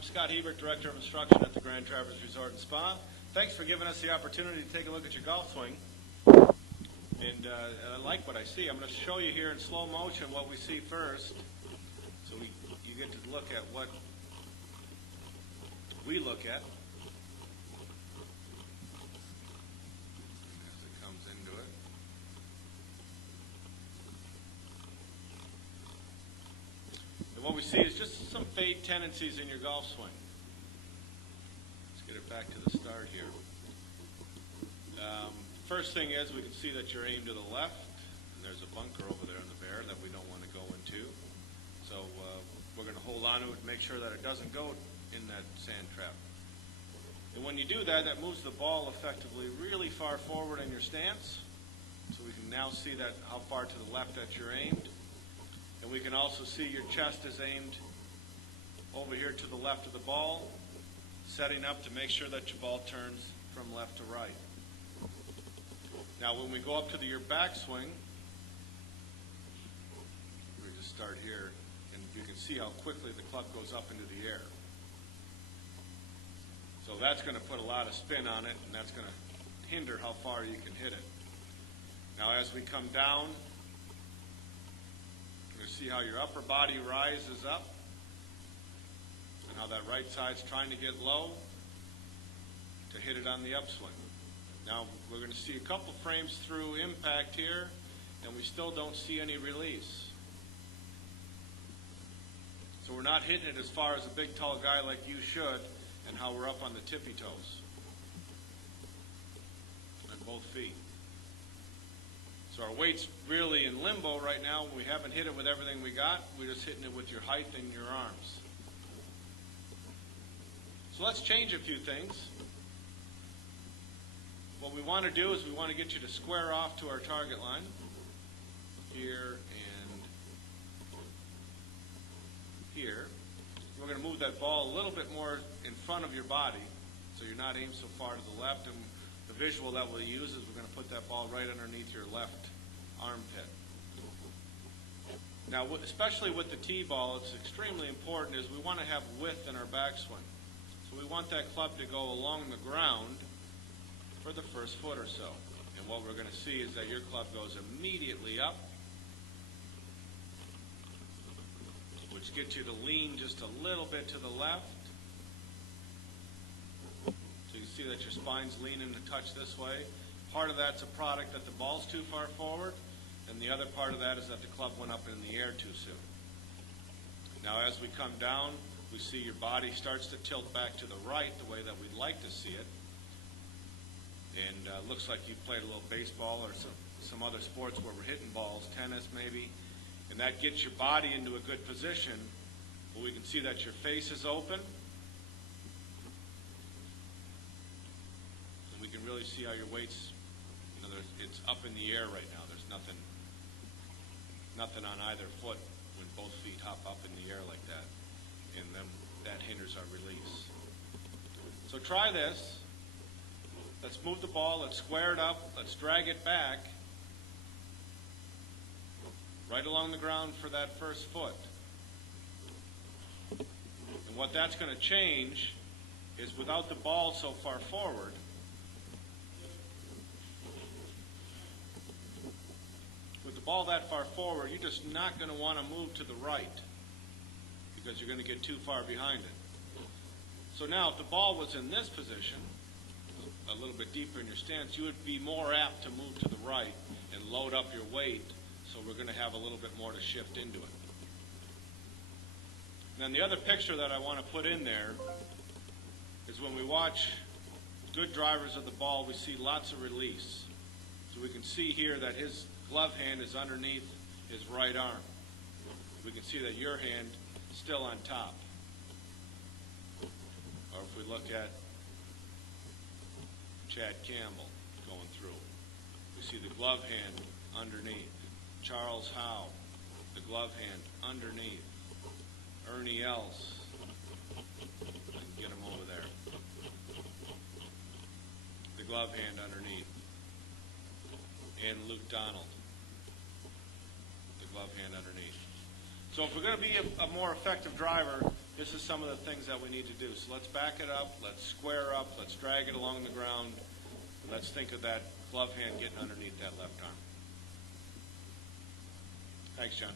I'm Scott Hebert, Director of Instruction at the Grand Traverse Resort and Spa. Thanks for giving us the opportunity to take a look at your golf swing. And I like what I see. I'm going to show you here in slow motion what we see first. So you get to look at what we look at as it comes into it. And what we see is just some fade tendencies in your golf swing. Let's get it back to the start here. First thing is we can see that you're aimed to the left, and there's a bunker over there in the bear that we don't want to go into. So we're going to hold on to it and make sure that it doesn't go in that sand trap. And when you do that, that moves the ball effectively really far forward in your stance. So we can now see that how far to the left that you're aimed. And we can also see your chest is aimed over here to the left of the ball, setting up to make sure that your ball turns from left to right. Now when we go up to your backswing, we just start here, and you can see how quickly the club goes up into the air. So that's going to put a lot of spin on it, and that's going to hinder how far you can hit it. Now as we come down, you're going to see how your upper body rises up, and how that right side's trying to get low to hit it on the upswing. Now we're going to see a couple frames through impact here, and we still don't see any release. So we're not hitting it as far as a big tall guy like you should, and how we're up on the tippy toes on both feet. So our weight's really in limbo right now. We haven't hit it with everything we got. We're just hitting it with your height and your arms. So let's change a few things. What we want to do is we want to get you to square off to our target line here and here. We're going to move that ball a little bit more in front of your body so you're not aimed so far to the left. And the visual that we'll use is we're going to put that ball right underneath your left armpit. Now, especially with the tee ball, it's extremely important is we want to have width in our backswing. So we want that club to go along the ground for the first foot or so. And what we're going to see is that your club goes immediately up, which gets you to lean just a little bit to the left. So you see that your spine's leaning a touch this way. Part of that's a product that the ball's too far forward, and the other part of that is that the club went up in the air too soon. Now as we come down, we see your body starts to tilt back to the right the way that we'd like to see it. And looks like you played a little baseball or some other sports where we're hitting balls, tennis maybe, and that gets your body into a good position. But we can see that your face is open, and we can really see how your weight's, it's up in the air right now. There's nothing on either foot when both feet hop up in the air like that, and then that hinders our release. So try this. Let's move the ball, let's square it up, let's drag it back right along the ground for that first foot. And what that's going to change is without the ball so far forward, with the ball that far forward, you're just not going to want to move to the right because you're going to get too far behind it. So now if the ball was in this position, a little bit deeper in your stance, you would be more apt to move to the right and load up your weight, so we're going to have a little bit more to shift into it. And then the other picture that I want to put in there is when we watch good drivers of the ball, we see lots of release. So we can see here that his glove hand is underneath his right arm. We can see that your hand is still on top. Or if we look at Chad Campbell going through, we see the glove hand underneath. Charles Howe, the glove hand underneath. Ernie Els, I can get him over there. The glove hand underneath. And Luke Donald, the glove hand underneath. So if we're going to be a more effective driver, This is some of the things that we need to do. So let's back it up, let's square up, let's drag it along the ground. Let's think of that glove hand getting underneath that left arm. Thanks, John.